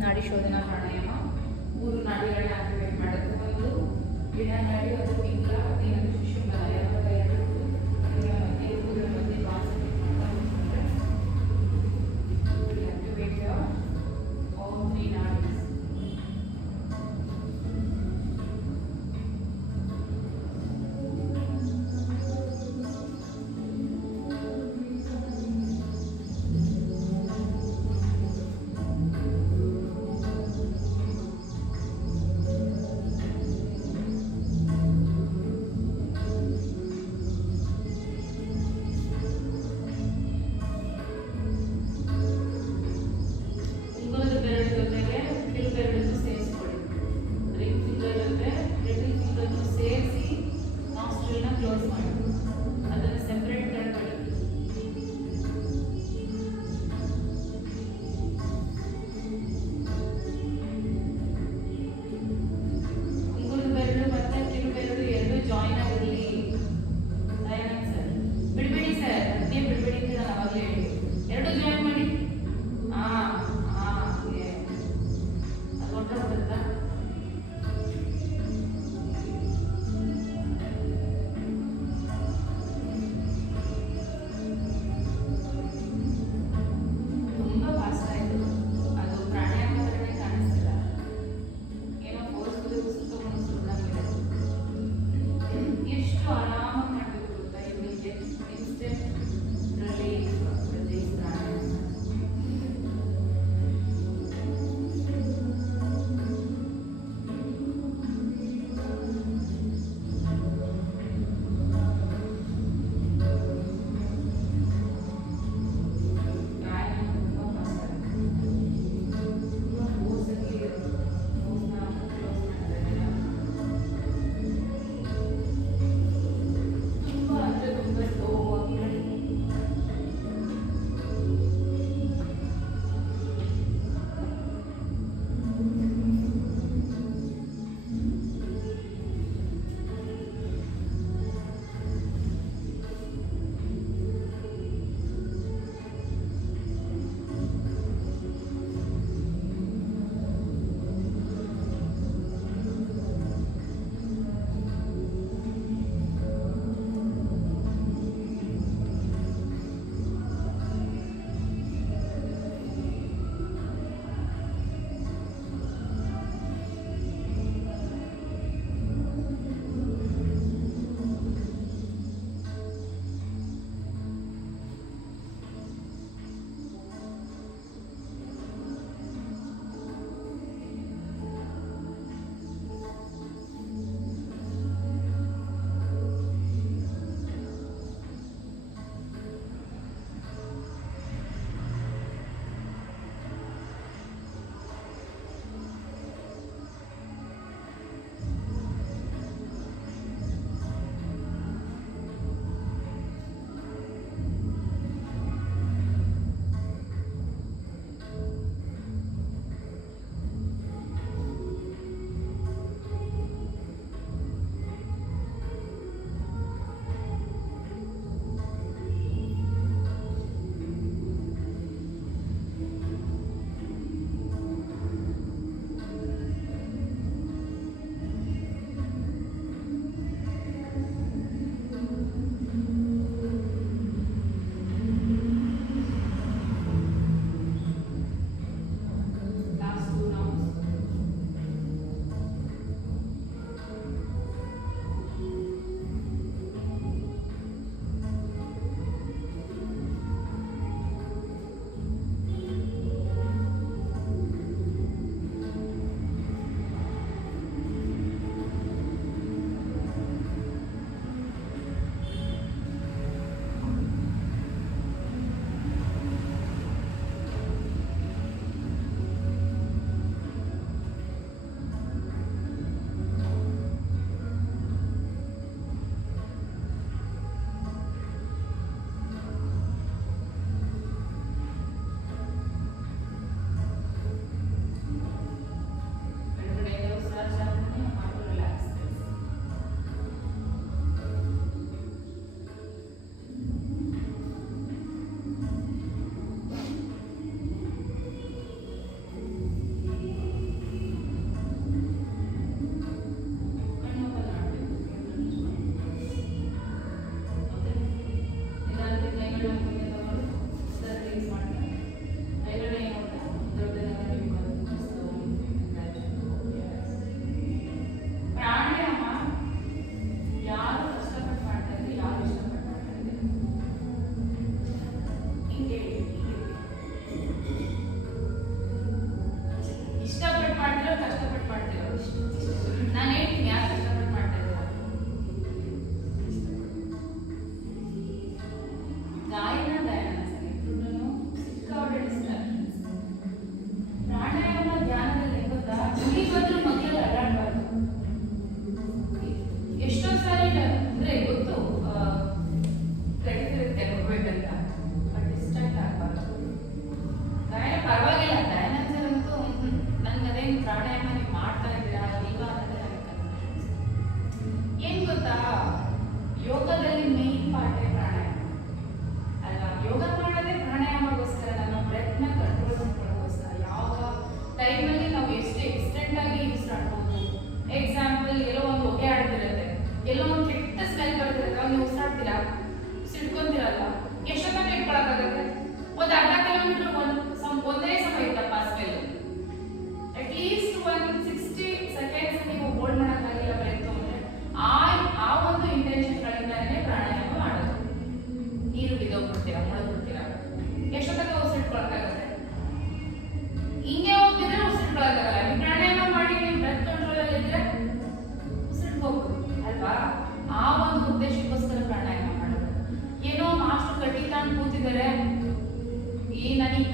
ನಾಡಿ ಶೋಧನಾ ಪ್ರಾಣಾಯಾಮ. 3 ನಾಡಿಗಳನ್ನ ಆಕ್ಟಿವೇಟ್ ಮಾಡೋದು. ಒಂದು ಗಿಡ ನಾಡಿ, ಒಂದು ಪಿಂಗಳ, ಇನ್ನೊಂದು ಸುಷುಮ್ನ. ಯಾವಾಗ ಎರಡು ಇದರ ಮಧ್ಯೆ ಕೂದಲ ಮಧ್ಯೆ ಕಾನ್ಸಂಟ್ರೇಟ್ ಮಾಡ್ತಾ ಹೋಗ್ತಾರೆ. Activate all 3 nadis.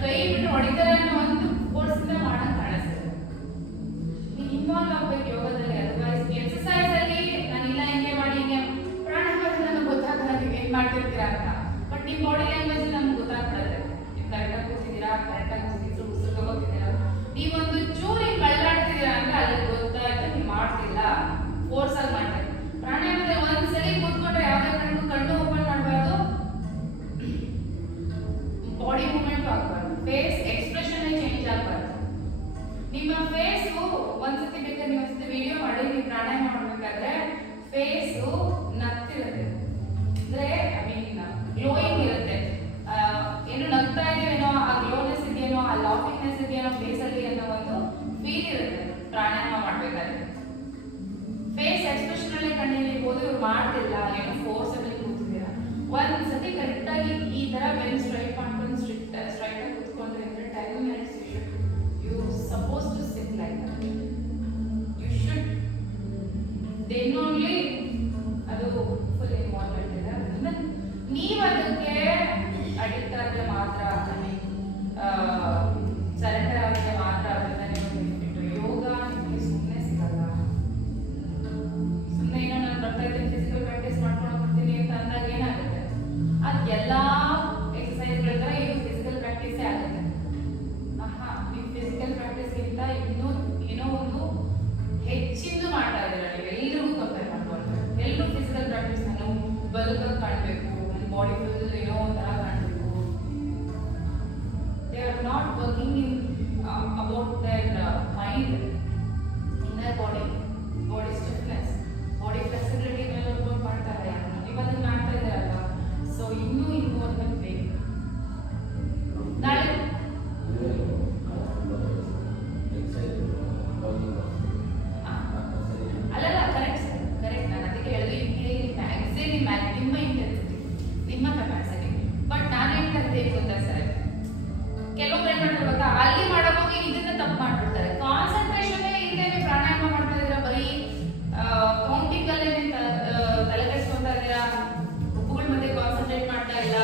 ಕೈ ಬಿಟ್ಟು ಹೊಡಿತಾರೆ ಅನ್ನೋ ಒಂದು ಫೋರ್ಸಿಂದ ಮಾಡಕ್ ಕಾಣಿಸ್ತದೆ. ನೀವು ಇನ್ವಾಲ್ವ್ ಆಗ್ಬೇಕು ಯೋಗದಲ್ಲಿ. ಅದರ್ವೈಸ್ ಎಕ್ಸರ್ಸೈಸ್ ಅಲ್ಲಿ ನಾನಿಲ್ಲ ಹಿಂಗೆ ಮಾಡಿ ಹಿಂಗೆ ಪ್ರಾಣಾಯಾಮದಲ್ಲಿ ನಮ್ಗೆ ಗೊತ್ತಾಗಲ್ಲ ನೀವು ಏನ್ ಮಾಡ್ತಿರ್ತೀರಾ ಅಂತ. ಬಟ್ ನಿಮ್ಮ ಬಾಡಿ ಲ್ಯಾಂಗ್ವೇಜ್ ನಮ್ಗೆ ಗೊತ್ತಾಗ್ಬಿಡುತ್ತೆ. ನೀವು ಕರೆಕ್ಟಾಗಿ ಕೂತಿದ್ದೀರಾ, ಕರೆಕ್ಟಾಗಿ ಕೂತಿದ್ರು ಉಸಿರು ತಗೋತಿದ್ದೀರಾ, ನೀವೊಂದು ಚೂರಿ ಕಳ್ಳಾಡ್ತಿದ್ದೀರಾ ಅಂದ್ರೆ ಅಲ್ಲಿ ಗೊತ್ತಾಯ್ತು ನೀವು ಮಾಡ್ತಿಲ್ಲ, ಫೋರ್ಸ್ ಆಗಿ ಮಾಡ್ತಾರೆ. ಪ್ರಾಣಾಯಾಮದಲ್ಲಿ ಒಂದ್ಸಲಿ ಕೂತ್ಕೊಂಡ್ರೆ ಯಾವ್ದೇ ಕಣ್ಣು ಕಣ್ಣು ಓಪನ್ ಮಾಡಬಾರ್ದು, ಬಾಡಿ ಮೂವ್ಮೆಂಟ್ ಆಗಬಾರ್ದು, ಫೇಸ್ ಎಕ್ಸ್ಪ್ರೆಷನ್ ಚೇಂಜ್ ಆಗಬಾರ್ದು. ನಿಮ್ಮ ಫೇಸ್ ಒಂದ್ಸತಿ ಬೇಕಾದ್ರೆ ನೀವು ಒಂದ್ಸತಿ ವಿಡಿಯೋ ಮಾಡಿ ನೀವು ಪ್ರಾಣಾಯಾಮ ಮಾಡಬೇಕಾದ್ರೆ ಫೇಸ್ ನಗ್ತಿರುತ್ತೆ, ಅಂದ್ರೆ ಐ ಮೀನ್ ಗ್ಲೋಯಿಂಗ್ ಇರುತ್ತೆ. ಏನು ನಗ್ತಾ ಇದೆಯೇನೋ, ಆ ಗ್ಲೋನೆಸ್ ಇದೆಯೇನೋ, ಆ ಲಾಫಿಂಗ್ನೆಸ್ ಇದೆಯೇನೋ ಫೇಸ್ ಅಲ್ಲಿ ಅನ್ನೋ ಒಂದು ಫೀಲ್ ಇರುತ್ತೆ ಪ್ರಾಣಾಯಾಮ ಮಾಡ್ಬೇಕಾದ್ರೆ. ಫೇಸ್ ಎಕ್ಸ್ಪ್ರೆಷನ್ ಅಲ್ಲೇ ಕಂಡಿರ್ಬೋದು, ಇವ್ರು ಮಾಡ್ತಿಲ್ಲ, ಏನೋ ಫೋರ್ಸ್ ಅಲ್ಲಿ ಕೂತಿದ್ದೀರಾ. ಒಂದ್ಸತಿ ಕರೆಕ್ಟ್ ಆಗಿ ಈ ತರ ಬೆನ್ ಸ್ಟ್ರೈಟ್ ಮಾಡ್ಕೊಂಡು ಸ್ಟ್ರೈಟ್ ಆಗಿ ಕೂತ್ಕೊಂಡ್ರೆ ಅಂದ್ರೆ 10 minutes you suppose to sit like that. You should then only ಅದು ಫುಲ್ ಇನ್ವಾಲ್ವ್ಮೆಂಟ್ ಇದೆ. ನೀವು ಅದಕ್ಕೆ ಅಡಿಕ್ಟ್ ಆದ್ರೆ ಮಾತ್ರ, ಸರೆಂಡರ್ ಆಗಿದ್ರೆ ಮಾತ್ರ ಅದರಿಂದ ನೀವು ಬೆನಿಫಿಟ್. ಯೋಗ ನಿಮಗೆ ಸುಮ್ಮನೆ ಸಿಗಲ್ಲ. ಸುಮ್ಮನೆ ಏನೋ ನಾನು ಬರ್ತಾ ಇದ್ದೀನಿ ಫಿಸಿಕಲ್ ಪ್ರಾಕ್ಟೀಸ್ ಮಾಡ್ಕೊಂಡು ಹೋಗ್ತೀನಿ ಅಂತ ಅಂದಾಗ ಏನಾಗುತ್ತೆ, ಅದೆಲ್ಲ ಎಕ್ಸಸೈಸ್ಗಳ ಥರ ಇದು ಫಿಸಿಕಲ್ ಪ್ರಾಕ್ಟೀಸೇ ಆಗುತ್ತೆ. ನೀವು ಫಿಸಿಕಲ್ ಪ್ರಾಕ್ಟೀಸ್ಗಿಂತ ಇನ್ನೂ ಏನೋ ಒಂದು ಹೆಚ್ಚಿಂದು ಮಾಡ್ತಾ ಇದ್ದೀರ. ನೀವು ಎಲ್ರಿಗೂ ಕಂಪೇರ್ ಮಾಡ್ಕೊಂಡ್ರೆ ಎಲ್ಲರೂ ಫಿಸಿಕಲ್ ಪ್ರಾಕ್ಟೀಸ್ ನಾವು ಬದುಕಾಗಿ ಕಾಣಬೇಕು, ನನ್ನ ಬಾಡಿ ಫುಲ್ ಏನೋ ಒಂಥರ ಕಾಣಬೇಕು. They are not working in about their mind, inner body, body stiffness, body flexibility ಮೇಲೆ ವರ್ಕೌಟ್ ಮಾಡ್ತಾರೆ. ನೀವು ಅದನ್ನ ಮಾಡ್ತಾ ಇದ್ದೀರಲ್ಲ, ಸೊ ಇನ್ನೂ ಇನ್ವಾಲ್ವ್ಮೆಂಟ್ ಬೇಕು. ನಾಳೆ ಅಲ್ಲಲ್ಲ, ಕರೆಕ್ಟ್ ಕರೆಕ್ಟ್. ನಾನು ಅದಕ್ಕೆ ಹೇಳಿದೆ ನಿಮ್ಮ ಇಂಟೆನ್ಸಿಟಿ, ನಿಮ್ಮ ಕೆಪಾಸಿಟಿ. ಬಟ್ ನಾನು ಏನು ಹೇಳ್ತೇನೆ ಗೊತ್ತಾ ಸರ್, ಕೆಲವೊಬ್ರು ಏನ್ ಮಾಡ್ತಾರೆ ಗೊತ್ತಾ, ಅಲ್ಲಿ ಮಾಡೋಕೆ ಇದನ್ನ ತಪ್ಪು ಮಾಡ್ಬಿಡ್ತಾರೆ. ಕಾನ್ಸಂಟ್ರೇಷನ್ ಇಲ್ಲದೆ ನೀವು ಪ್ರಾಣಾಯಾಮ ಮಾಡ್ತಾ ಇದ್ದೀರಾ, ಬರೀ ಕೌಂಟಿಂಗ್ ಅಲ್ಲೇ ತಲೆ ಕೆಡಿಸ್ಕೊಂತಾ ಇದ್ದೀರಾ, ಉಪ್ಪುಗಳ ಮಧ್ಯೆ ಕಾನ್ಸಂಟ್ರೇಟ್ ಮಾಡ್ತಾ ಇಲ್ಲ,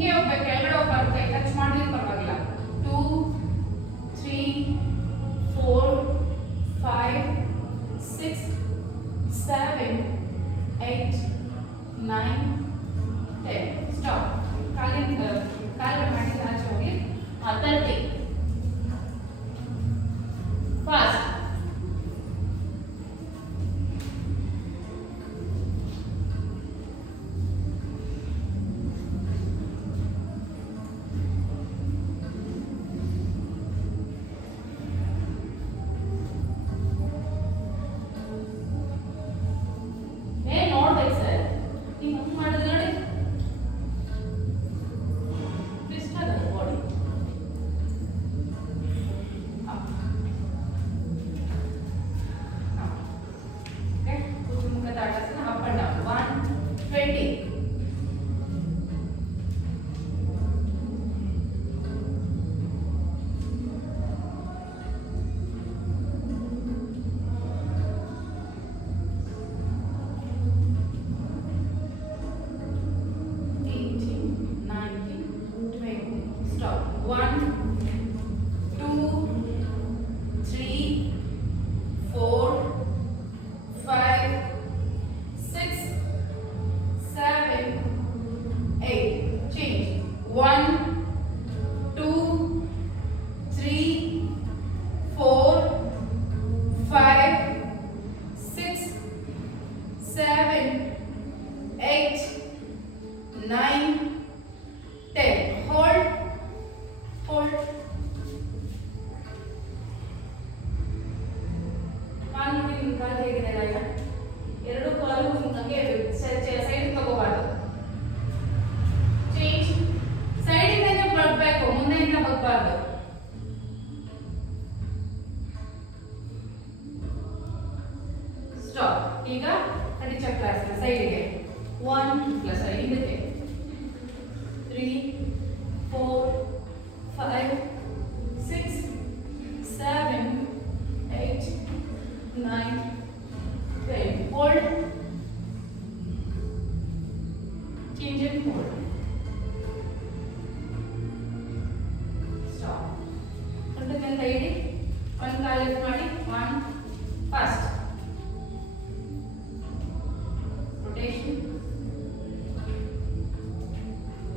ಹಿಂಗೆ ಹೋಗ್ಬೇಕು, ಕೆಳಗಡೆ ಹೋಗ್ಬಾರ್ದು, ಕೈ ಟಚ್ ಮಾಡಿದ್ರೆ ಪರವಾಗಿಲ್ಲ. 2 3 4 5 6 7 8 9 10. ಸ್ಟಾಪ್. ಕಾಲ ಮಾಡಿದ ಆಚೆ ಹೋಗಿ. 30. ಫಾಸ್ಟ್. ನೋಡ್ಬೇಕು ಸರ್, ನೀವು ಹಂಗೆ ಮಾಡಿದ್ರೆ ನೋಡಿ ಟ್ವಿಸ್ಟ್ ಆಗುತ್ತೆ ಬಾಡಿ. ಮುಖ ತಾಡಿಸ್ತಾನೆ. Up and down. 120. Stop. 1 2 3 4 5 6 7 8. Change. 1 2 3 4 5 6 7 8 9 10. Hold. Hold. ಕಾಲು ನೋಡಿ, ನಿಮ್ಮ ಕಾಲು ಹೇಗಿದೆ ಈಗ? ಎರಡು ಕಾಲು ಹಂಗೆ ಸೈಡ್ ತಗೋಬಾರ್ದು. ಚೇಂಜ್. ಸೈಡಿಂದ ಬಗ್ಬೇಕು, ಮುಂದೆಯಿಂದ ಬಗ್ಬಾರ್ದು. ಸ್ಟಾಪ್. ಈಗ ಕಡಿ ಚಕ್ರ ಸೈಡಿಗೆ. 1 ಪ್ಲಸ್ ಹಿಂದಕ್ಕೆ. 3 4 5 6 7 8 9 10. Hold. Change and hold. Stop. Continue ಅಂತ ಇಡಿ. ಒಂದು ಕಾಲು ಲಿಫ್ಟ್ ಮಾಡಿ. 1 ಫಾಸ್ಟ್. ರೊಟೇಷನ್.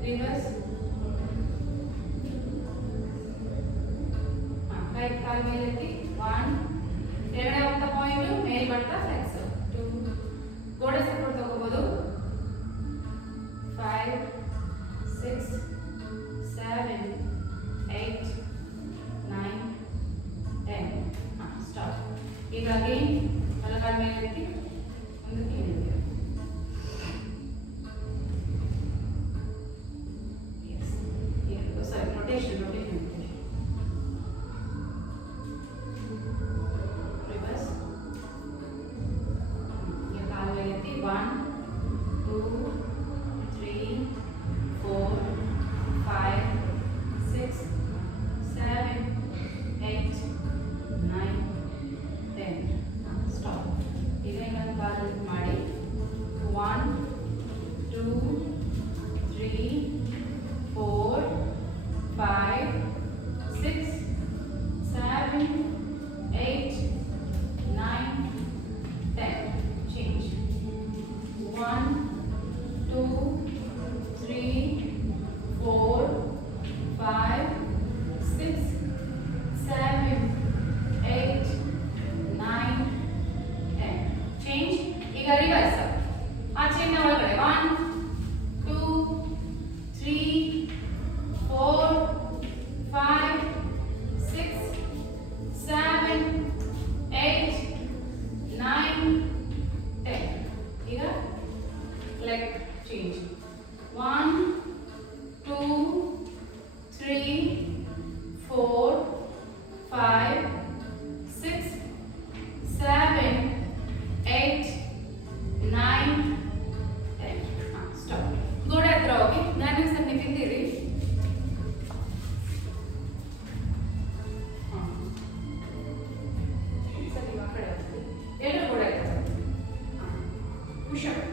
ರಿವರ್ಸ್. ಕಾಲು ಮೇಲೆ ಎತ್ತಿ. 1 ಕೆಳಗಡೆ ಹೋಗ್ತಾ ಪಾಯಿಂಟ್, ಮೇಲೆ ಬರ್ತಾ ಫ್ಲೆಕ್ಸ್. 2 ಗೋಡೆ ಸಪೋರ್ಟ್ ತಗೋಬಹುದು. 5 6 7 8 9 10. ಸ್ಟಾಪ್. ಹೀಗಾಗಿ ಬಲಗಾಲ ಮೇಲೆ ಎತ್ತಿ ಮುಂದಕ್ಕೆ ಇಳಿತೀವಿ. ಸಾರಿ, ರೊಟೇಷನ್. ರಿವರ್ಸ್. 1 2 3 4 5 6 7 8 9 10. ಸ್ಟಾಪ್. ಈಗ ಇನ್ನೊಂದು ಕಾಲು ಮಾಡಿ. 1 2 3 4 5 6 7 8 9 10. Change. 1 2 3 4 5 6 7 8 9 10. Change. ಈಗ ರಿವರ್ಸ್. ಆಚೆಯಿಂದ ಒಳಗಡೆ. 1 2 3 4 5 6 7 8 9 10. ಈಗ leg change. 1 2 3 4 5 6 7 8 9 10. Stop. ಗೋಡೆ ಹತ್ರ ಹೋಗಿ. ನಾನು ಸರ್ ನೀವು ತಿಂತೀರಿ. ಸರಿ, ಆ ಕಡೆ ಎಲ್ಲರೂ ಗೋಡೆ ಹತ್ರ. ಪುಷಪ್.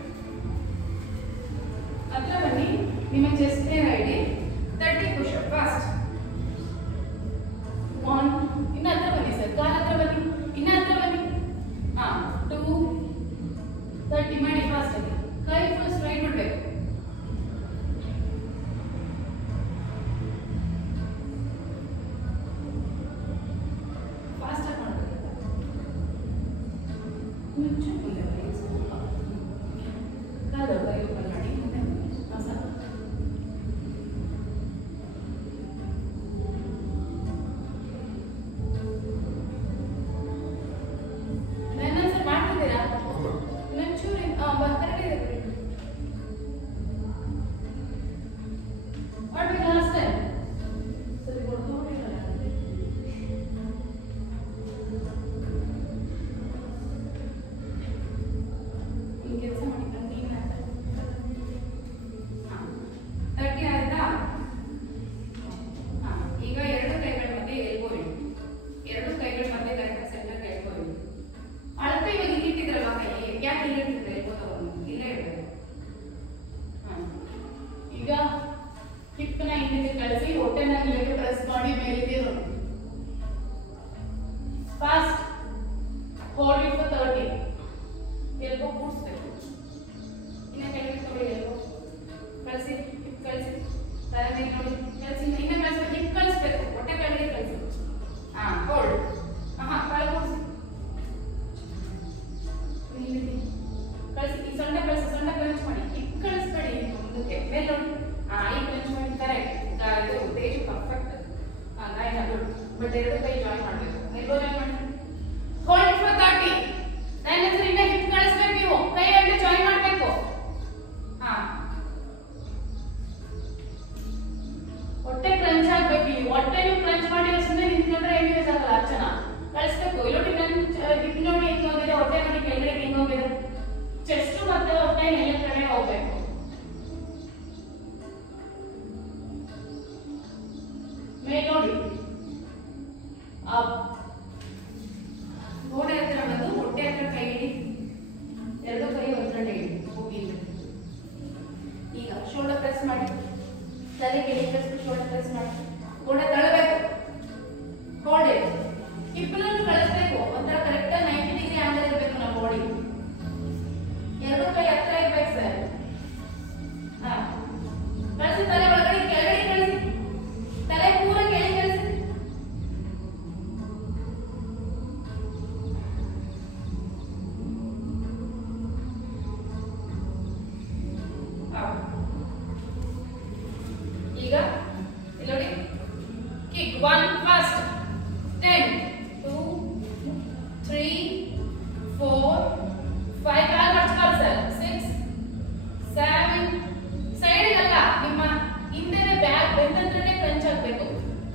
ಹತ್ರ ಬನ್ನಿ. ನಿಮ್ಮ ಚೆಸ್ಟ್ ಮೇಲೆ ಇಡಿ. ಕೊಂಚ ಮುಂದೆ ಬನ್ನಿ ಸ್ವಲ್ಪ. ಕಾಲು ಕೈ ಓಪನ್ ಮಾಡಿ ಮುಂದೆ ಬನ್ನಿ. ಸ್ವಲ್ಪ ಹಿಪ್ಪನ ಹಿಂದಕ್ಕೆ ಕಳಿಸಿ ಹೊಟ್ಟೆನ ಇಲ್ಲಿಗೆ ಪ್ರೆಸ್ ಮಾಡಿ ಮೇಲಿಗೆ fast hold it for 30 elbow ಕೂಡಿಸ್ಬೇಕು ಇನ್ನ ಕೆಳಗೆ ತಗೊಳ್ಳಿ ಎಲ್ಬೋ ಕಳಿಸಿ ಹಿಪ್ ಕಳಿಸಿ ತಲೆ ಮೇಲೆ ನೋಡಿ ಕಳಿಸಿ ಇನ್ನ ಕಳಿಸ್ಬೇಕು ಹಿಪ್ ಕಳಿಸ್ಬೇಕು ಹೊಟ್ಟೆ ಕೆಳಗೆ ಕಳಿಸಿ ಹೋಲ್ಡ್ ಕೆಳಗೆ ಕೂಡಿಸಿ ಕಳಿಸಿ ಈ ಸೊಂಟ ಕಳಿಸಿ ಸೊಂಟ ಕ್ರಂಚ್ ಮಾಡಿ ಹಿಪ್ ಕಳಿಸ್ಬೇಡಿ ಮುಂದಕ್ಕೆ ಮೇಲೆ ನೋಡಿ ಈ ಕ್ರಂಚ್ ಮಾಡಿ ಕರೆಕ್ಟ್ ಇದು ತೇಜ್ ಪರ್ಫೆಕ್ಟ್ ನೈನ್ ಅದು ಬಟ್ ಎರಡು ಕೈ ಜಾಯಿನ್ ಮಾಡಬೇಕು ಎಲ್ಬೋ ಜಾಯಿನ್ ಮಾಡಿ ಹೋಲ್ಡ್ ಇಟ್ ಫಾರ್ 30 ನನ್ನ ಹೆಸರು ಇನ್ನ ಹಿಪ್ ಕಳಿಸ್ಬೇಕು ನೀವು ಕೈ ಎರಡು ಜಾಯಿನ್ ಮಾಡಬೇಕು ಹೊಟ್ಟೆ ಕ್ರಂಚ್ ಆಗಬೇಕು ಇಲ್ಲಿ ಹೊಟ್ಟೆ ನೀವು ಕ್ರಂಚ್ ಮಾಡಿ ಸುಮ್ಮನೆ ನಿಂತ್ಕೊಂಡ್ರೆ ಏನು ಯೂಸ್ ಆಗಲ್ಲ ಅರ್ಚನ ಕಳಿಸ್ಬೇಕು ಇಲ್ಲೋಟಿ ಕ್ರಂಚ್ ಹಿಪ್ ನೋಡಿ ಹೆಂಗ್ ಹೋಗಿದೆ ಹೊಟ್ಟೆ ನೋಡಿ ಕೆಳಗಡೆ ಹೆಂಗ್ ಹೋಗಿದೆ ಚೆಸ್ಟ್ ಮತ್ತೆ ಹೊಟ್ಟೆ ಎಲ್ಲ ಕಡೆ ಹೋಗ್ಬೇಕು ಮೇಲೆ ನೋಡಿ ಅಪ್ ಗೋಡೆ ಹತ್ರ ಬಂದು ಹೊಟ್ಟೆ ಹತ್ರ ಕೈ ಇಡಿ ಎರಡು ಕೈ ಒಂದ್ರಲ್ಲೇ ಇಡಿ ಹೋಗಿಲ್ಲ ಈಗ ಶೋಲ್ಡರ್ ಪ್ರೆಸ್ ಮಾಡಿ ತಲೆ ಕೆಳಗೆ ಶೋಲ್ಡರ್ ಪ್ರೆಸ್ ಮಾಡಿ ಗೋಡೆ ತಳ್ಳಬೇಕು ಹೋಲ್ಡ್ ಇಟ್ ಹಿಪ್ಪನ್ನು ಕಳಿಸ್ಬೇಕು ಒಂಥರ ಕರೆಕ್ಟ್ 90 ಡಿಗ್ರಿ ಆಂಗಲ್ ಇರಬೇಕು ನಮ್ಮ ಬಾಡಿ ಎರಡು ಕೈ ಹತ್ರ ಇರ್ಬೇಕು ಸರ್ ಕಳಿಸಿ ತಲೆ ಒಳಗಡೆ ಕೆಳಗಡೆ ಕಳಿಸಿ ತಲೆ ಪೂರ ಕೆಳಗೆ ಕಳಿಸಿ ಈಗ ಇಲ್ಲಿ ನೋಡಿ ಕಿಕ್ 1 ಫಾಸ್ಟ್ 10 2 3 4 5 ಕಾಲ್ ಮಾಡ್ತಾರೆ ಸರ್ 6 7 ಸೈಡ್ ಅಲ್ಲ ನಿಮ್ಮ ಹಿಂದೆನೆ ಬ್ಯಾಕ್ ಬೆಂದಂತ್ರನೇ ಕ್ರಂಚ್ ಆಗಬೇಕು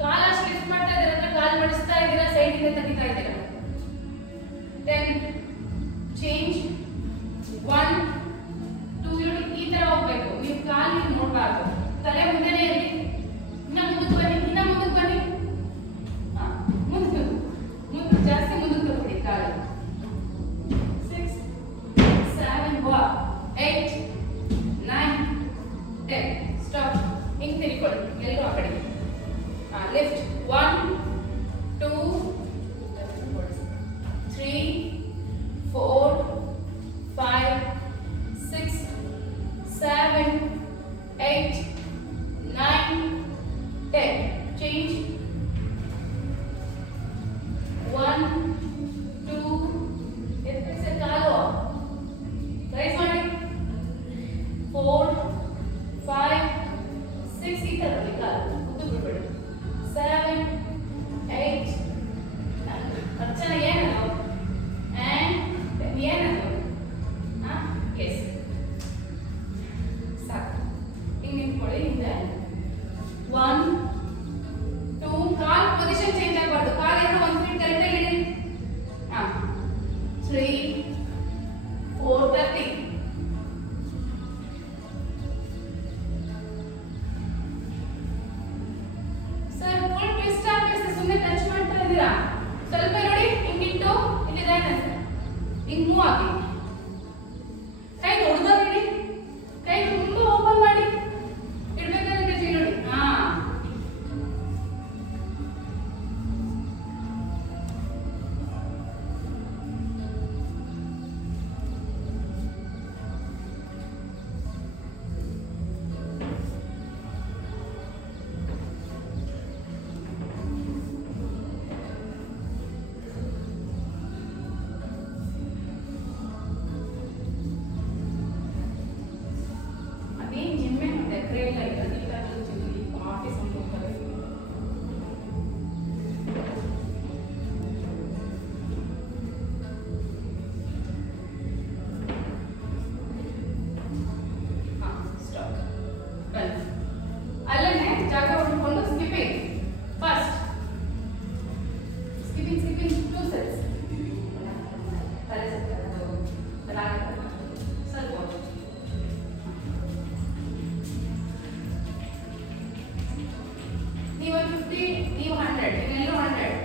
ಕಾಲ ಲಿಫ್ಟ್ ಮಾಡ್ತಾ ಇದ್ದೀರಾ ಅಂದ್ರೆ ಕಾಲ್ ಮಡಿಸ್ತಾ ಇದ್ದೀರಾ ಸೈಡ್ ಇಂದ ತೆಗಿತಾ ಇದ್ದೀರಾ 10 ಚೇಂಜ್ 1 2 ನೋಡಿ ಈ ತರ ಹೋಗ್ಬೇಕು ನೀವು ಕಾಲ್ ನೀವು ನೋಡಬಾರ್ದು ತಲೆ ಮುಂದೆನೇ ಇರಲಿ ಇನ್ನ ಮುಂದಕ್ಕೆ ಬನ್ನಿ ಮುಂದಕ್ಕೆ ಜಾಸ್ತಿ ಮುಂದಕ್ಕೆ ಹೋಗ್ಬಿಡಿ ಕಾಲು 6 7 8 9 10 ಸ್ಟಾಪ್ ಹಿಂಗೆ ತಿರ್ಕೊಳ್ಳಿ ಎಲ್ಲರೂ ಆ ಕಡೆ ಲಿಫ್ಟ್ 1 2 3 4 5 6 7 8 9 10 change 1 2 ಎತ್ತಿಸಿ ಕಾಲು ರೈಸ್ ಮಾಡಿ 4 5 6 ಈ ತರ ಬರಲಿ ಕಾಲು ಉದ್ದು ಬಿಡ್ಬೇಡಿ 7 8 ಅರ್ಚನ ಏನದು ಆ್ಯಂಡ್ ಏನದು ಎಸ್ ಸಾಕು ಹಿಂಗೆ ನಿಂತ್ಕೊಳ್ಳಿ ಹಿಂದೆ 1 2 ಕಾಲ್ ಪೊಸಿಷನ್ ಚೇಂಜ್ ಆಗಬಾರ್ದು ಕಾಲ್ ಏನೋ ಒಂದು ಫೀಟ್ ಕರೆಕ್ಟಾಗಿ ಇಡಿ 3 4 30 ಸರ್ ಫುಲ್ ಟ್ವಿಸ್ಟ್ ಆಗಬೇಕು ಸುಮ್ಮನೆ ಟಚ್ ಮಾಡ್ತಾ ಇದ್ದೀರಾ ಸ್ವಲ್ಪ ನೋಡಿ ಹಿಂಗಿಟ್ಟು ಇಲ್ಲಿದೆ ಹಿಂಗೆ ಮೂವ್ ಆಗಿ ಕೈ ದೊಡ್ಡದಾಗಿ ಇಡಿ ಕೈ ತುಂಬ ಓಪನ್ ಮಾಡಿ ಇಡ್ಬೇಕಾದ್ರೆ ನೋಡಿ 100. You can do 100.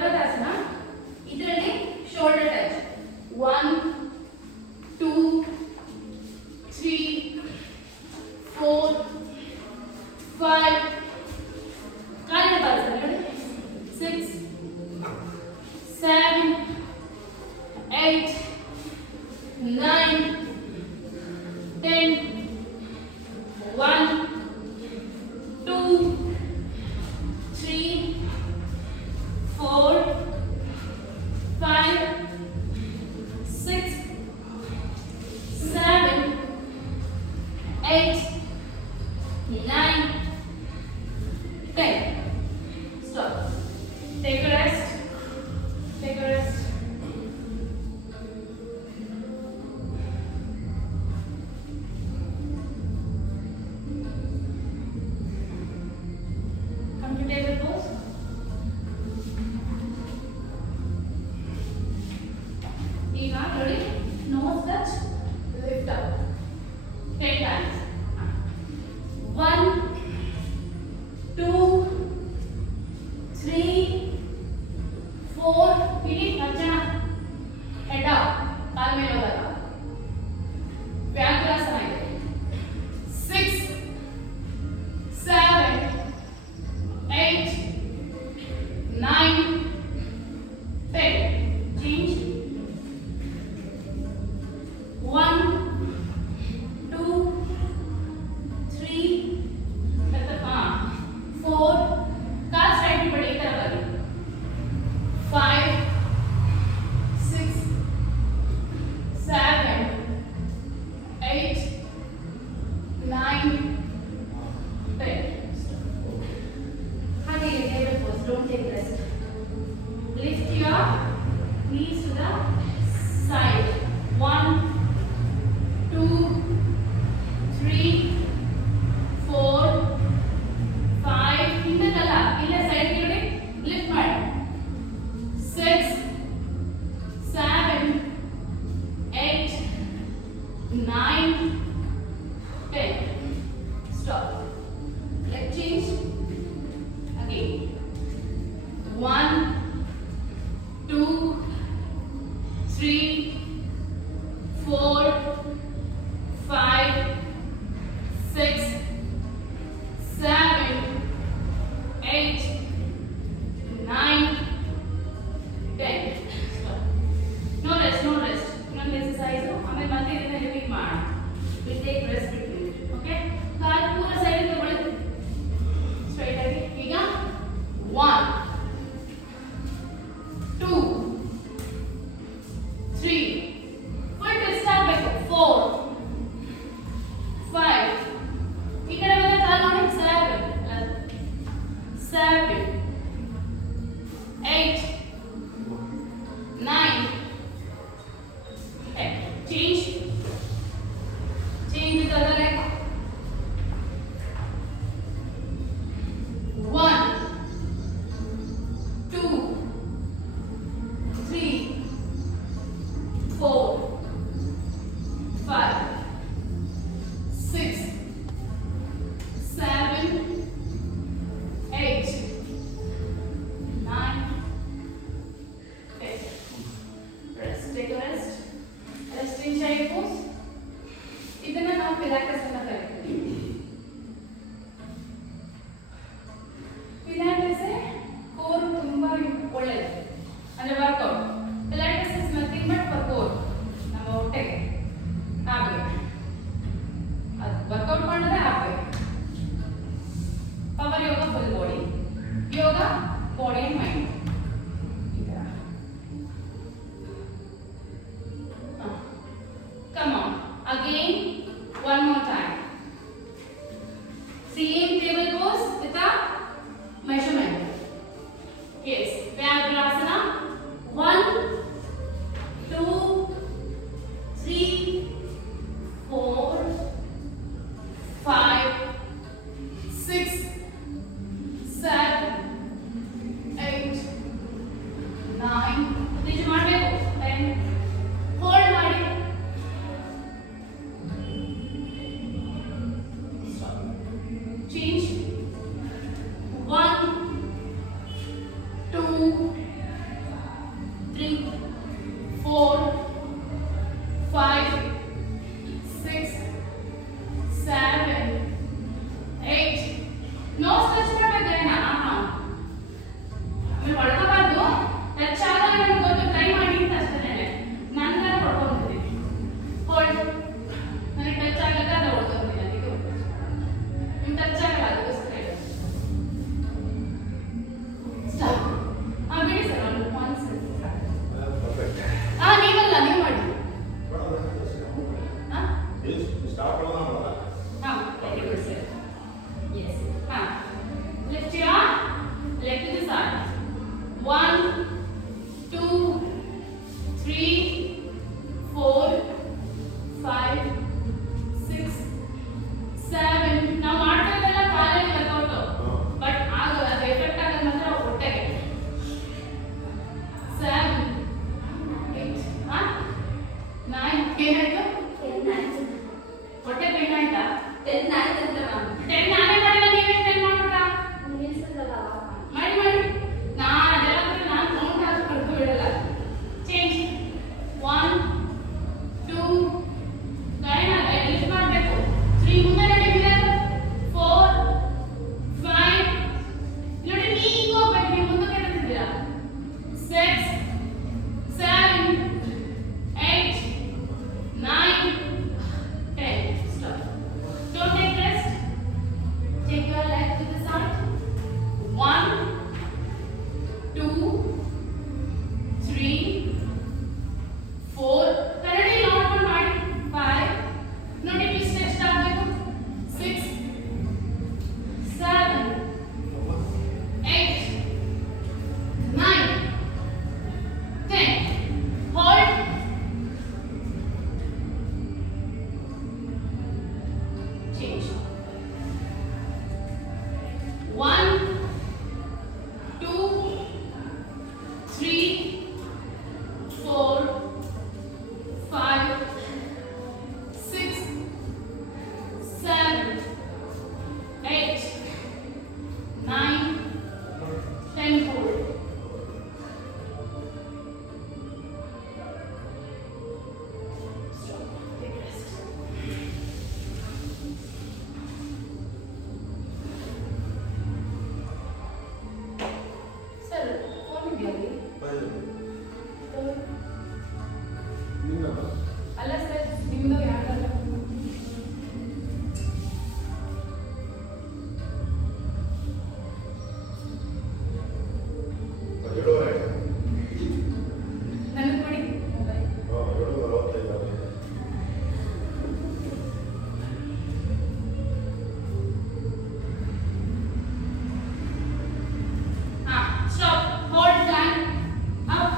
ಪರ್ವತಾಸನ. ಇದರಲ್ಲಿ ಶೋಲ್ಡರ್ ಟಚ್. 1 2 3 4 5 ಕಾಲಿನ ಬಾಲ್ಸನ 6 7 8 9 10 1 2 3 4 5 6 7 8 9 10. Stop. Take a rest. Take a rest. Come to table pose. ಈಗ ನೋಡಿ, nose touch, lift up 10 times. 1 2 3 4 ಇಲ್ಲಿ ಅರ್ಚನಾ ಹೆಡ್ ಅಪ್, ಕಾಲ ಮೇಲೆ ಹೋದಾಗ ವ್ಯಾಘ್ರಾಸನ ಇದೆ. 6 7 8 9 10. Change. 1 2 3 4 ಕಾಲ್ ಸ್ಟ್ರೈಟ್ ಮಾಡಿ ಈ ತರ ಬನ್ನಿ. 5 6 7 8 9 10. ಹಾಗೆ table pose. Don't take rest. Lift your knees to the side. 1 2 3 4 5 ಹಿಂದಕ್ಕಲ್ಲ, ಇಲ್ಲ ಸೈಡ್ ಗೆ ಲಿಫ್ಟ್ ಮಾಡಿ. 6 7 8 9 10. Stop. Leg change. Again. 1 2 3 4 5 6 7 8 9 10. Stop. No rest, no rest. ಇನ್ನೊಂದು ಎಕ್ಸರ್ಸೈಸ್ ಆಮೇಲೆ ಮತ್ತೆ ಇದನ್ನ ರಿಪೀಟ್ ಮಾಡೋಣ. Will take rest between. Okay, ಕಾಲು ಪೂರ ಸೈಡ್ ತಗೊಳ್ಳಿ ಸ್ಟ್ರೈಟ್ ಆಗಿ. ಈಗ 1 2 3 ಫುಲ್ ಟ್ವಿಸ್ಟ್ ಆಗಬೇಕು. 4 5 ಈ ಕಡೆ ಬಂದ ಕಾಲು ನೋಡಿ. 7 8 9 10. Change. Change with the other leg. 1 2 3 4 5 6 7 8 9 10. Rest. Take a rest. Rest in child pose. ಇದನ್ನ ನಾವು ಪಿಲಾಟೆಸ್ ಅಂತ ಕರೀತೀವಿ. ಪಿಲಾಟೆಸ್ ಕೋರ್ ತುಂಬಾ ಒಳ್ಳೆಯದು, ಅಂದ್ರೆ workout. Pilates is nothing but for core. ನಮ್ಮ ಹೊಟ್ಟೆಗೆ ಆಗ್ಬೇಕು, ಅದು ವರ್ಕೌಟ್ ಮಾಡಿದ್ರೆ ಆಗ್ಬೇಕು. Power yoga full body, yoga body and mind. ಈ ತರ. Come on. Again, one more time. Same table pose with a measurement. Yes, Vyagrasana. 1 2 3 4 5 6 7 8 9. ನಿಜ ಮಾಡಬೇಕು. 10. ಹೋಲ್ಡ್ ಮಾಡಿ. Change. 1 2 1, 2, 3, 4, 5, 6, 7. ನಾವು ಮಾಡ್ತಿರೋದೆಲ್ಲ ಕಾಲಲ್ಲಿ ವರ್ಕೌಟ್ ಬಟ್ ಆಗಲ್ಲ, ಅದು ಎಫೆಕ್ಟ್ ಆಗೋದು ಮಾತ್ರ ಹೊಟ್ಟೆಗೆ. 7, 8, 9. ಏನಾಯ್ತು? ಹೊಟ್ಟೆ ಪೇನ್ ಆಯ್ತಾ? 10 ನಾನೇ ಮಾಡಿಲ್ಲ, ನೀವೇ 10 ಮಾಡ್ಬಿಟ್ರಾ? ಮಾಡಿ ನಾನು ಕೌಂಟ್ ಆದ್ರೂ ಕಳ್ಕೊ ಬಿಡಲ್ಲ. ಚೇಂಜ್. 1, 2, ಲಿಫ್ಟ್ ಮಾಡಬೇಕು. 3 ಮುಂದೆ ನೋಡಿ, ಮಿರರ್. 4, 5 ನೋಡಿ, ನೀವು ಹೋಗ್ಬೇಕು, ನೀವು ಮುಂದಕ್ಕೆ ಬರ್ತಿದ್ದೀರಾ. 6, 7, 8, 9, 10. Stop. Don't take rest. Take your leg to the side. 1, 2, 3, 4. ಕನ್ನಡಿ ನೋಡ್ಕೊಂಡು ಮಾಡಿ. 5 ನೋಡಿ, ಟ್ವಿಸ್ಟ್ ಎಷ್ಟು ಆಗಬೇಕು. 6, 7, 8, 9, 10. Hold. Change. 1, 2, 3, 4, 5, 6, 7, 8, 9, 10. Hold. Stop. Take rest. Sir, phone ಇದೆಯಾ ಅಲ್ಲಿ? ಅಲ್ಲ ಸರ್, ನಿಮ್ಮದು ಯಾರಲ್ಲ? ನನಗೆ ಕೊಡಿ mobile. Stop. Hold. Plan. Up.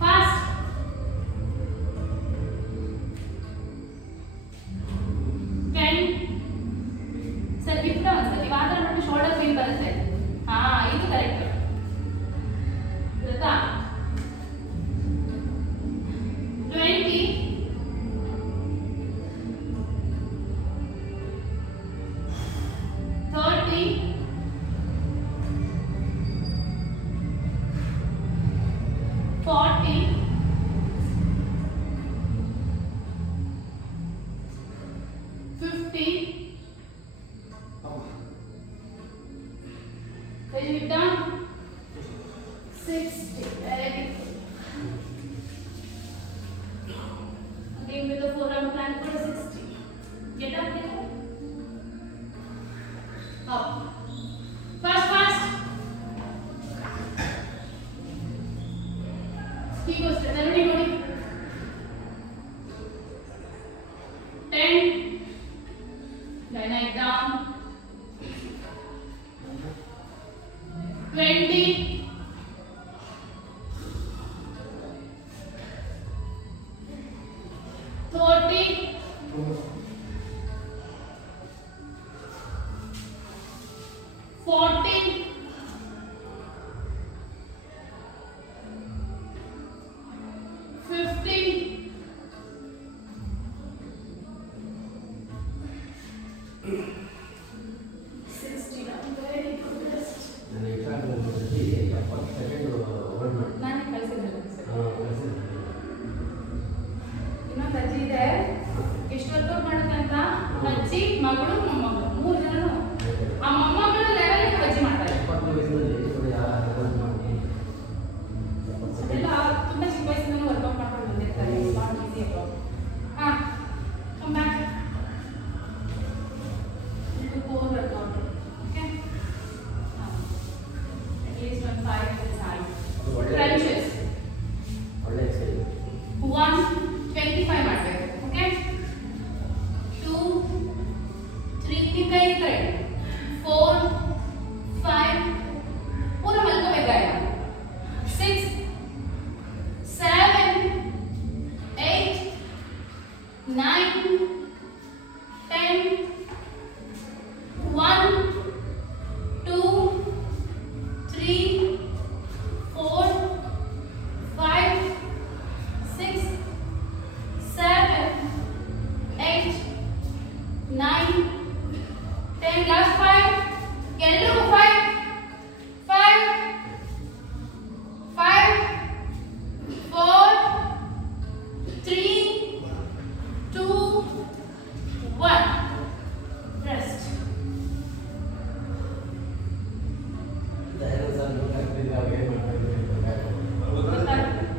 Fast. 10. Sir, lift ಒಂದ್ಸತಿ ಮಾತ್ರ ನೋಡಿ, ಶೋಲ್ಡರ್ ಫೀಲ್ ಬರುತ್ತೆ. ಇದು ಕರೆಕ್ಟ್. ಗೊತ್ತಾ? 20, 30, 40, 50. Raise it down. 60. Very good. Again with the forearm plank for 60. Get up there. Up. Fast, fast. Keep going. Everybody ನೋಡಿ. 10. Line it down. 20. 30. 40. 50.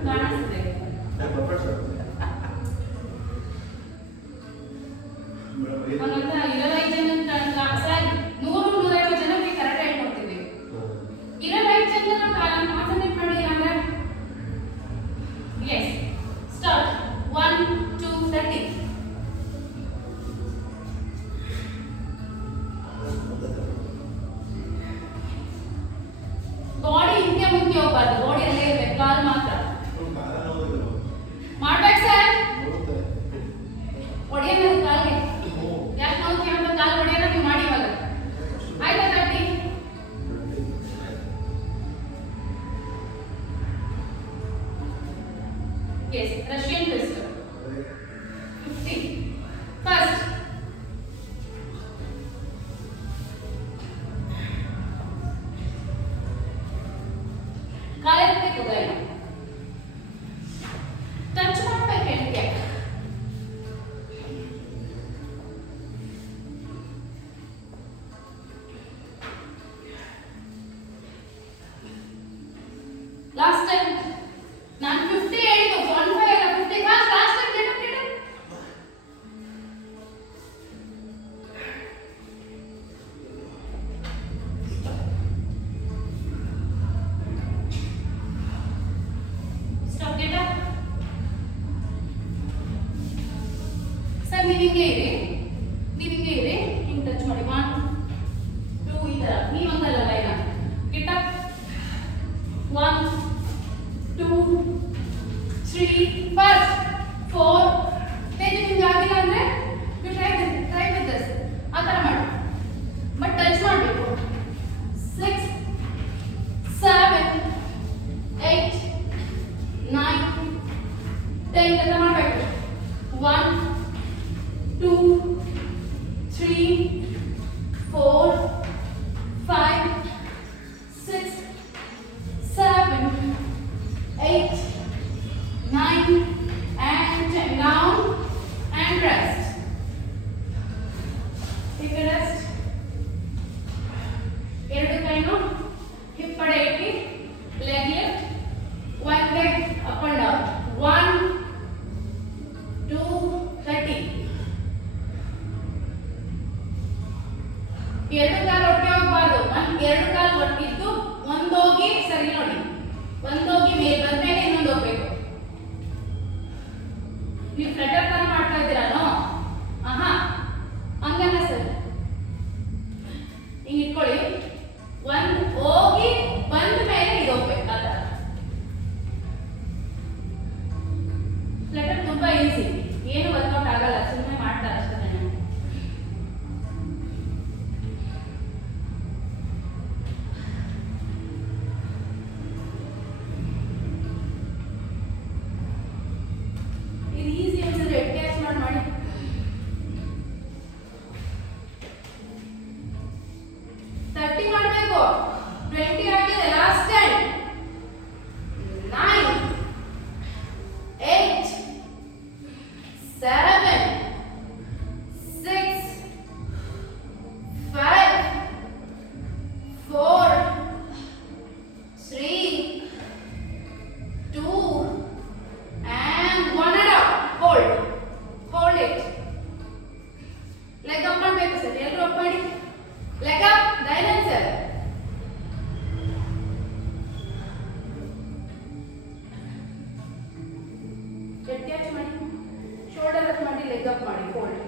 ಕಾಣಿಸ್ತದೆ. ಹಂಗಂತ 25 ಜನ ಸರ್ 100-150 ಜನಕ್ಕೆ ಕರೆಕ್ಟ್ ಹೇಳ್ಕೊಡ್ತೀವಿ. 25 ಜನ ಕಾನ್ಸಂಟ್ರೇಟ್ ಮಾಡಿ ಅಂದ್ರೆ ಎಸ್ ಸ್ಟಾರ್ಟ್ 1 2 30. ಬಾಡಿ ಹಿಂಗೆ ಮುಂದೆ ಹೋಗ್ಬಾರ್ದು, ಬಾಡಿ ಅಲ್ಲೇ ಇರಬೇಕು, ಕಾಲು ಮಾತ್ರ ಮಾಡ್ಬೇಕು ಸರ್. ಹೊಡೆಯೋಣ ಕಾಲ್ಗೆ, ಯಾಕೆ ನೋಡ್ತೀವಿ ಅಂತ ಕಾಲು ಹೊಡೆಯೋಣ ನೀವು ಮಾಡಿ ಇವಾಗ. ಆಯ್ತಾ 30? Yes Russian twist 50. ಫಸ್ಟ್ ಕಾಲಿರಬೇಕು ಗೈನ, ಟಚ್ ಮಾಡ್ಬೇಕು ಹೆಣ್ಣಿಗೆ. ಲಾಸ್ಟ್ ಟೈಮ್ ನಾನು 50 ಹೇಳಿದ್ದು 15 ಅಲ್ಲ 50 fast. Last time get stop get up. Sir ನೀವು ಹಿಂಗೆ ಇರಿ, ಹಿಂಗೆ ಟಚ್ ಮಾಡಿ 1 2 ಈ ತರ ನೀವು ಹಂಗಲ್ಲ ಲೈನ. Get up 1 2 3 first 4. ನಿಮ್ಗೆ ಆಗಿಲ್ಲ ಅಂದ್ರೆ ಟ್ರೈ ವಿತ್ ದಿಸ್ ಆ ಥರ ಮಾಡಿ, ಬಟ್ ಟಚ್ ಮಾಡಬೇಕು. 6 7 8 9 10 ಅಂತ ಮಾಡಬೇಕು. 1 2 3 4 5 6 7 8 9 and 10. Down and rest. Take a rest. ಎರಡು ಕೈನು ಹಿಪ್ ಕಡೆ ಇಟ್ಟು leg lift. one leg up and down. 1 2 30. ಎರಡು ಕಾಲು ಒಟ್ಟಿಗೆ ಹೋಗಬಾರ್ದು. ಎರಡು ಕಾಲು ಒಟ್ಟಿದ್ದು ಒಂದೋಗಿ ಸರಿ ನೋಡಿ, ಒಂದೋಗಿ ಮೇಲೆ ಬಂದ್ಮೇಲೆ ಇನ್ನೊಂದು ಹೋಗ್ಬೇಕು. ನೀವು ಫ್ಲಟರ್ ತರ ಮಾಡ್ತಾ ಇದ್ದೀರಾನೋ? ಆಹಾ ಹಂಗಲ್ಲ ಸರ್, ಹಿಂಗೆ ಇಟ್ಕೊಳ್ಳಿ. ಒಂದು ಹೋಗಿ ಬಂದ ಮೇಲೆ ಇದು ಹೋಗ್ಬೇಕು. ಆ ಥರ ಫ್ಲಟರ್ ತುಂಬಾ ಈಸಿ, ಏನು ವರ್ಕೌಟ್ ಆಗಲ್ಲ, ಸುಮ್ಮನೆ ಮಾಡ್ತಾರೆ ಅಷ್ಟೇ. ಇದು ಈಸಿ ಅನ್ಸಿದ್ರೆ ಕ್ಯಾಚ್ ಮಾಡಿ 30 ಮಾಡಬೇಕು. 20 ಆಗಿದೆ. Last time 9 8 7 6 5 4 3 2 and 1 and up. Hold it. Leg up ಮಾಡಬೇಕು ಸರ್, ಎಲ್ಲರೂ ಅಪ್ ಮಾಡಿ. leg up, ದೈನನ್ ಸರ್. ಕ್ಯಾಚ್ ಮಾಡಿ, ಶೋಲ್ಡರ್ ಅಪ್ ಮಾಡಿ, ಲೆಗ್ ಅಪ್ ಮಾಡಿ. ಹೋಲ್ಡ್.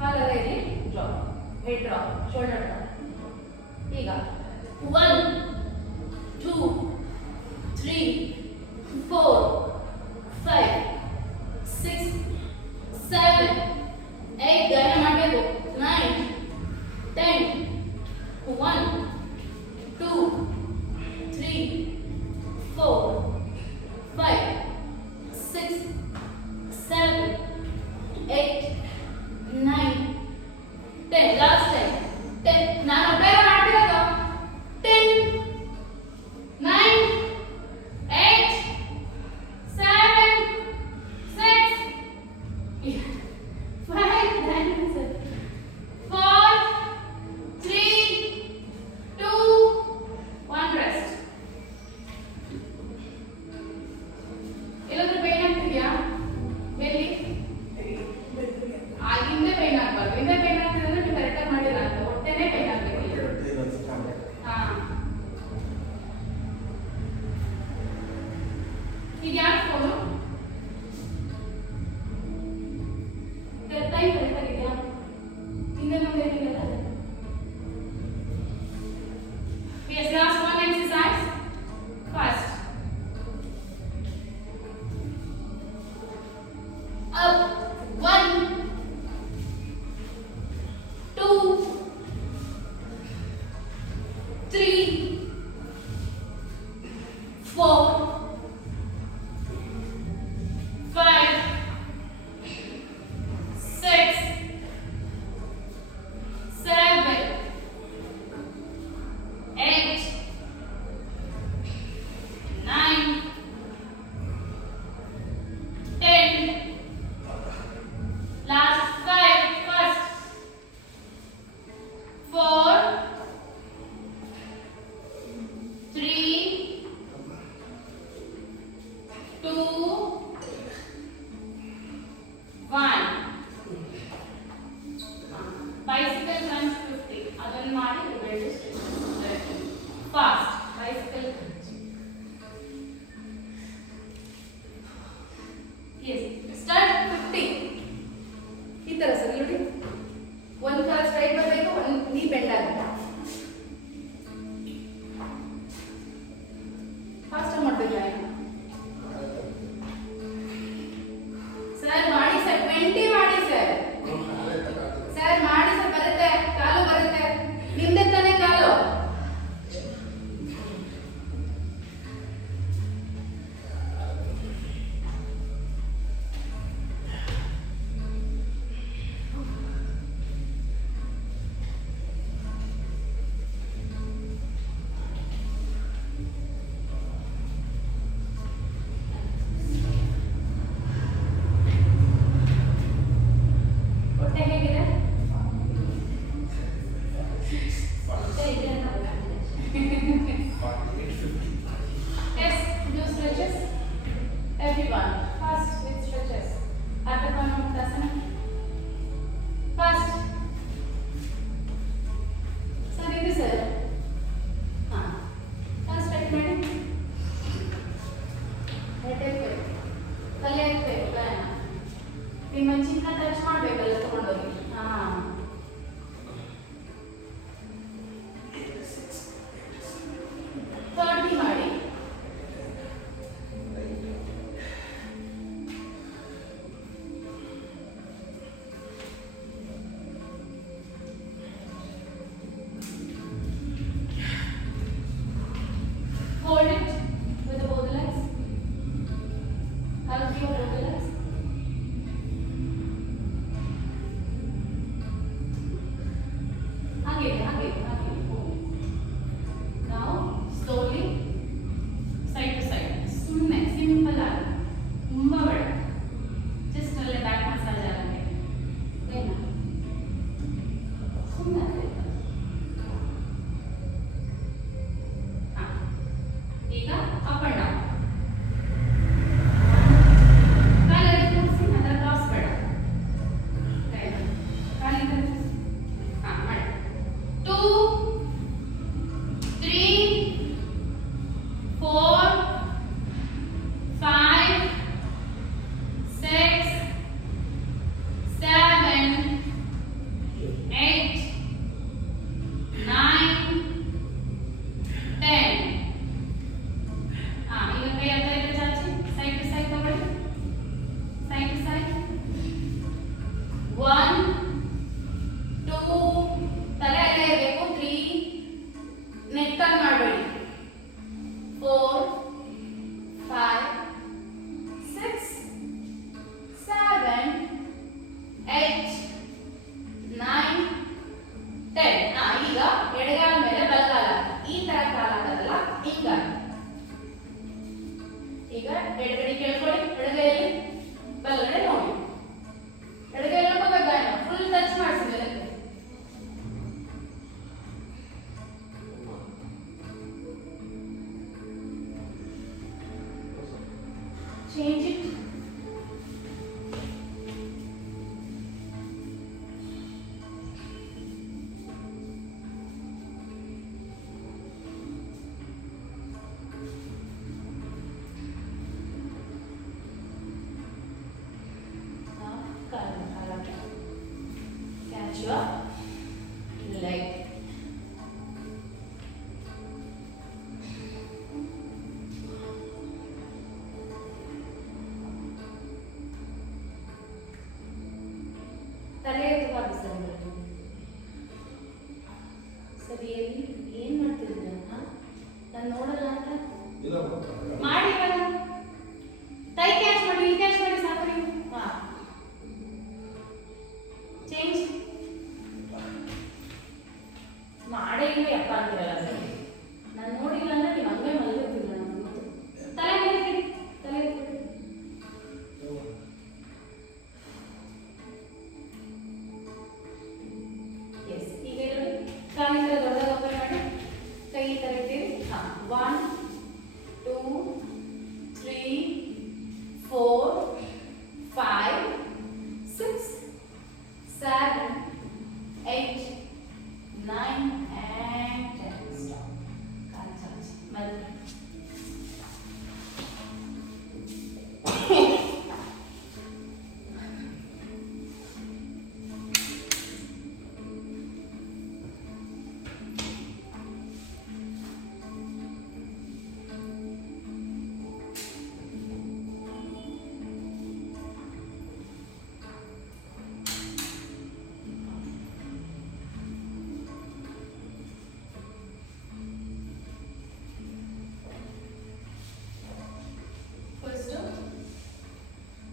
ಹಾಗಾದ್ರೆ ಇಲ್ಲಿ drop, head drop, shoulder drop. ಈಗ 1 2 3 4 5 6 7 8 ಗಾಯ ಮಾಡಬೇಕು. 9 10 1 2 3 4 5 6 7 8 9 10. Last time 10 Up. 1, 2, 3, 4, 5, 6, 7, 8, 9, 10. Last 5. First. 4, 3, 2, 1. Bicycle crunch 50. ಅದನ್ನು ಮಾಡಿ repeat fast bicycle crunch. Yes. Start 50. ಈ ತರ ಸರ್ ನೋಡಿ. ಒಂದು ಕಾಲು ಸ್ಟ್ರೈಟ್ ಬರಬೇಕು, ಒಂದು ನೀ ಬೆಂಡ್ ಆಗಬೇಕು. ಫಾಸ್ಟ್ ಮಾಡಬೇಕು ಸರ್. ಮಾಡಿ ಸರ್, 20 ಮಾಡಿ ಸರ್. ಸರ್ ಮಾಡಿ ಸರ್, ಬರುತ್ತೆ, ಕಾಲು ಬರುತ್ತೆ. ನಿಮ್ದೆ ತಾನೇ ಕಾಲು. ಹೊಟ್ಟೆ ಹೇಗಿದೆ? ಹೊಟ್ಟೆ ಇದೆ ಅಂತ Yes, do stretches. Everyone, fast with stretches. Ardha Padmasana. Fast. Sir, ಇದು ಸರ್. ಹಾ. ಫಸ್ಟ್ ಸ್ಟ್ರೈಟ್ ಮಾಡಿ. ಹೆಡ್ ಎತ್ತಬೇಕು. ತಲೆ ಎತ್ತಬೇಕು. ನಿಮ್ಮ ಚಿನ್ನ ಟಚ್ ಮಾಡಬೇಕಲ್ಲ ತಗೊಂಡೋಗಿ. ಹಾ. 30 ಮಾಡಿ. Hold it with both legs. Hug your both legs.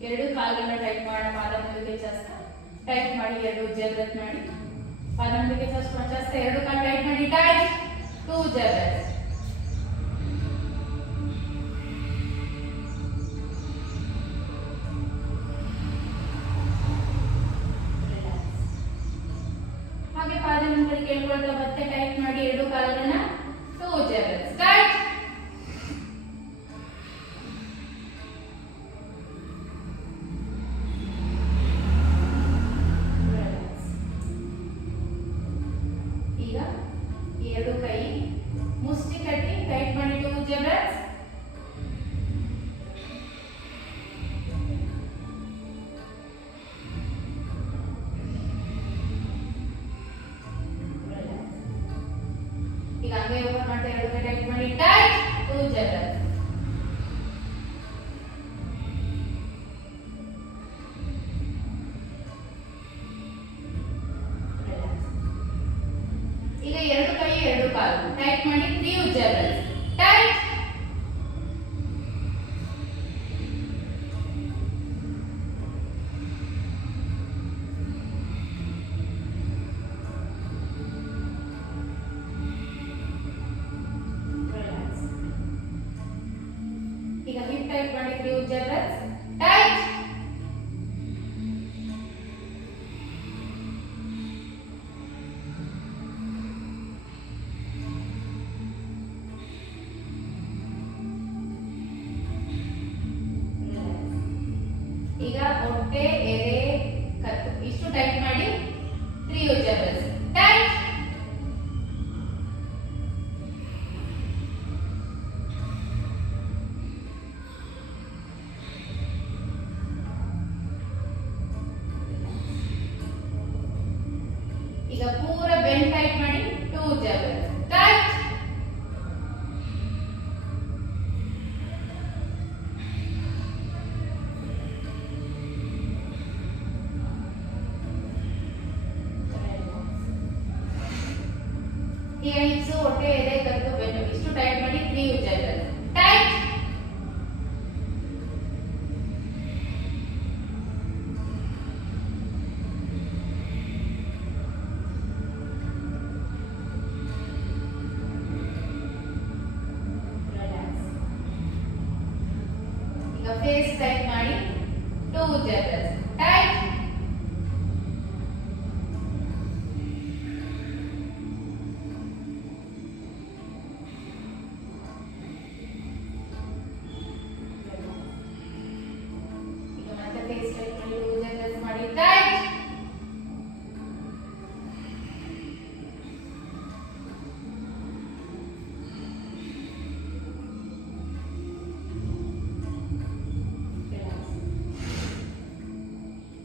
ಎರಡು ಕಾಲುಗಳನ್ನ ಟೈಟ್ ಮಾಡೋಣ. ಪಾದ ಮುಂದಕ್ಕೆ ಜಾಸ್ತಿ ಟೈಟ್ ಮಾಡಿ, ಎರಡು ಉಜ್ಜೆ ಬ್ರೆತ್ ಮಾಡಿ. ಪಾದ ಮುಂದಕ್ಕೆ ಜಾಸ್ತಿ ಎರಡು ಕಾಲು ಟೈಟ್ ಮಾಡಿ, ಟೈಟ್ 2 ಉಜ್ಜೆ ಬ್ರೆತ್. ಹಾಗೆ ಪಾದ ಮುಂದಕ್ಕೆ ಕೇಳ್ಕೊಳ್ತಾ ಮತ್ತೆ ಟೈಟ್ ಮಾಡಿ, ಎರಡು ಕಾಲುಗಳನ್ನ 2 ಉಜ್ಜೆ ಬ್ರೆತ್. ಟೈಟ್. ಎರಡು ಕೈ ಮುಷ್ಟಿ ಕಟ್ಟಿ ಟೈಟ್ ಮಾಡಿ 2 ಉಜ್ಜೆ ಬ್ರೆತ್. ಈಗ ಹಂಗೆ ಓಪನ್ ಮಾಡ್ತಾ ಎರಡು ಕೈ ಟೈಟ್ ಮಾಡಿ, ಟೈಟ್ 2 ಉಜ್ಜೆ ಬ್ರೆತ್. ಈಗ ಎರಡು ಕೈ ಎರಡು ಕಾಲು ಟೈಟ್ ಮಾಡಿ 3 ಉಜ್ಜೆ ಬ್ರೆತ್. ಟೈಟ್. ಈಗ ಹಿಪ್ ಟೈಟ್ ಮಾಡಿ 3 ಉಜ್ಜೆ ಬ್ರೆತ್. ಟೈಟ್. ಈಗ ಹೊಟ್ಟೆ ಎದೆ ಕತ್ತು ಇಷ್ಟು ಟೈಟ್ ಮಾಡಿ 3 ಉಜ್ಜೆ ಬ್ರೆತ್. ಟೈಟ್. ಈಗ ಪೂರ ಬೆಂಡ್ ಟೈಟ್ ಮಾಡಿ 2 ಉಜ್ಜೆ ಬ್ರೆತ್. ಟೈಟ್. ಈಗ ಹಿಪ್ಸ್ ಹೊಟ್ಟೆ ಎದೆ ಕತ್ತು ಬೆನ್ನು ಇಷ್ಟು ಟೈಟ್ ಮಾಡಿ 3 ಉಜ್ಜೆ ಬ್ರೆತ್. ಟೈಟ್. ಈಗ ಫೇಸ್ ಟೈಟ್ ಮಾಡಿ 2 ಉಜ್ಜೆ ಬ್ರೆತ್. ಟೈಟ್.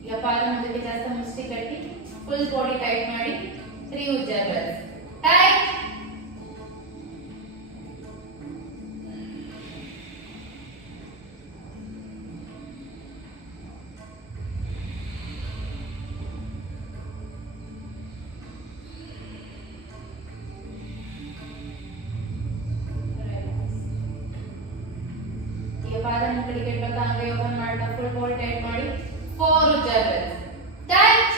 ಈಗ ಪಾದ ಮುಂದಕ್ಕೆ ಜಾಸ್ತಿ ಮುಷ್ಟಿ ಕಟ್ಟಿ ಫುಲ್ ಬಾಡಿ ಟೈಟ್ ಮಾಡಿ 3 ಉಜ್ಜೆ ಬ್ರೆತ್. ಟೈಟ್. ಈಗ ಪಾದ ಮುಂದಕ್ಕೆ ಇಟ್ಕೊಂಡ ಹಂಗೆ ಓಪನ್ ಮಾಡ್ತಾ ಫುಲ್ ಬಾಡಿ ಟೈಟ್ ಮಾಡಿ 4 ಉಜ್ಜೆ ಬ್ರೆತ್. ಟೈಟ್.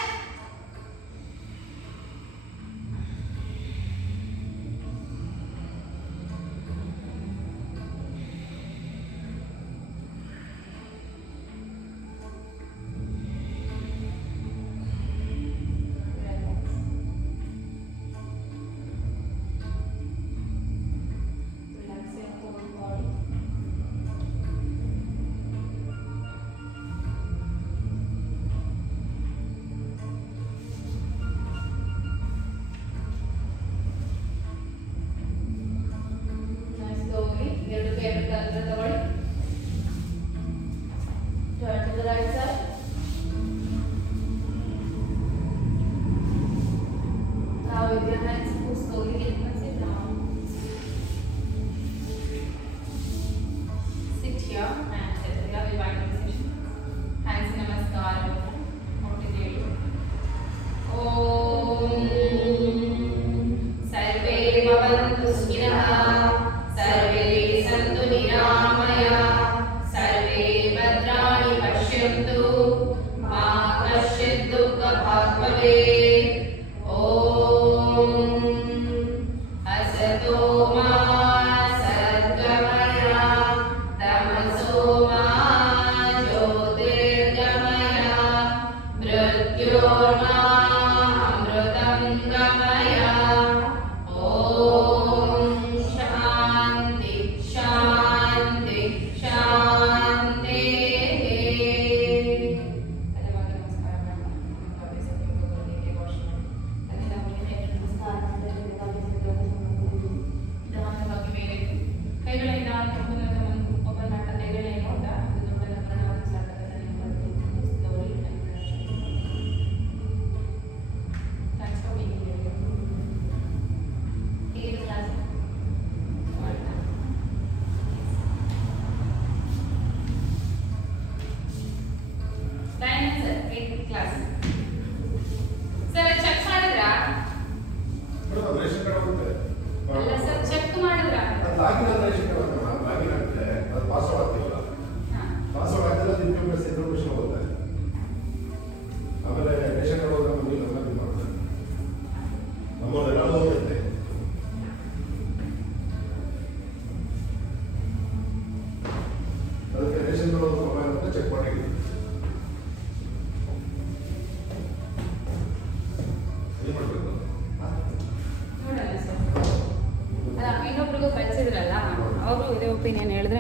पश्यन्तु मा कश्चित् दुःखभाग् भवेत् ॐ असतो मा सद्गमय तमसो मा ज्योतिर्गमय मृत्योर्मामृतं गमय ॐ शान्ति शान्ति शान्तिः ನಿಧಾನವಾಗಿ ಮೇಲೆ ಕೈಗಳ ನಿಧಾನಕ್ಕೆ ಓಪನ್ ಮಾಡ್ತಾ ಕೈಗಳೇ ನೋಡ್ತಾ ಅದು ದೊಡ್ಡ ಲಕ್ಷಣವಾದ ಸಾರ್ಥಕತೆ ಥ್ಯಾಂಕ್ಸ್ ಫಾರ್ ಬೀಯಿಂಗ್ ಹಿಯರ್ ಹೇಗೆ class line sir class sir check ಮಾಡಿದ್ರಾ ಮೇಡಮ್ ರೇಷನ್ ಕಾರ್ಡ್ ಹೋಗುತ್ತೆ ಅಲ್ಲ ಸರ್ ಚೆಕ್ ಮಾಡಿದ್ರಾ ಅದು ಲಾಗಿನ್ ಆದ ರೇಷನ್ ಕಾರ್ಡ್ ಹೋಗುತ್ತೆ ಮ್ಯಾಮ್ ಲಾಗಿನ್ ಆಗ್ತದೆ ಅದು ಪಾಸ್ವರ್ಡ್ ಆಗ್ತೀವಲ್ಲ ಹಾಂ ಪಾಸ್ವರ್ಡ್ ಆಗ್ತಿಲ್ಲ ಅದು ಇನ್ಫಾರ್ಮೇಷನ್ ಹೋಗುತ್ತೆ ಆಮೇಲೆ ರೇಷನ್ ಕಾರ್ಡ್ ಹೋದ್ರೆ ನಮಗೆ ನಮ್ಮ ಇದು ಮಾಡ್ತಾರೆ ನಮ್ಮದೆಲ್ಲ ಹೋಗುತ್ತೆ ಅದಕ್ಕೆ ರೇಷನ್ ಕಾರ್ಡ್ ಮೊಬೈಲ್ ಅಂತ ಚೆಕ್ ಮಾಡಿದ್ದೀವಿ ಏನು ಮಾಡಬೇಕು ನೋಡಲ್ಲ ಸರ್ ಅಲ್ಲ ಇನ್ನೊಬ್ರಿಗೂ ಕಳಿಸಿದ್ರಲ್ಲ ಅವರು ಇದೇ ಒಪಿನಿಯನ್ ಹೇಳಿದ್ರೆ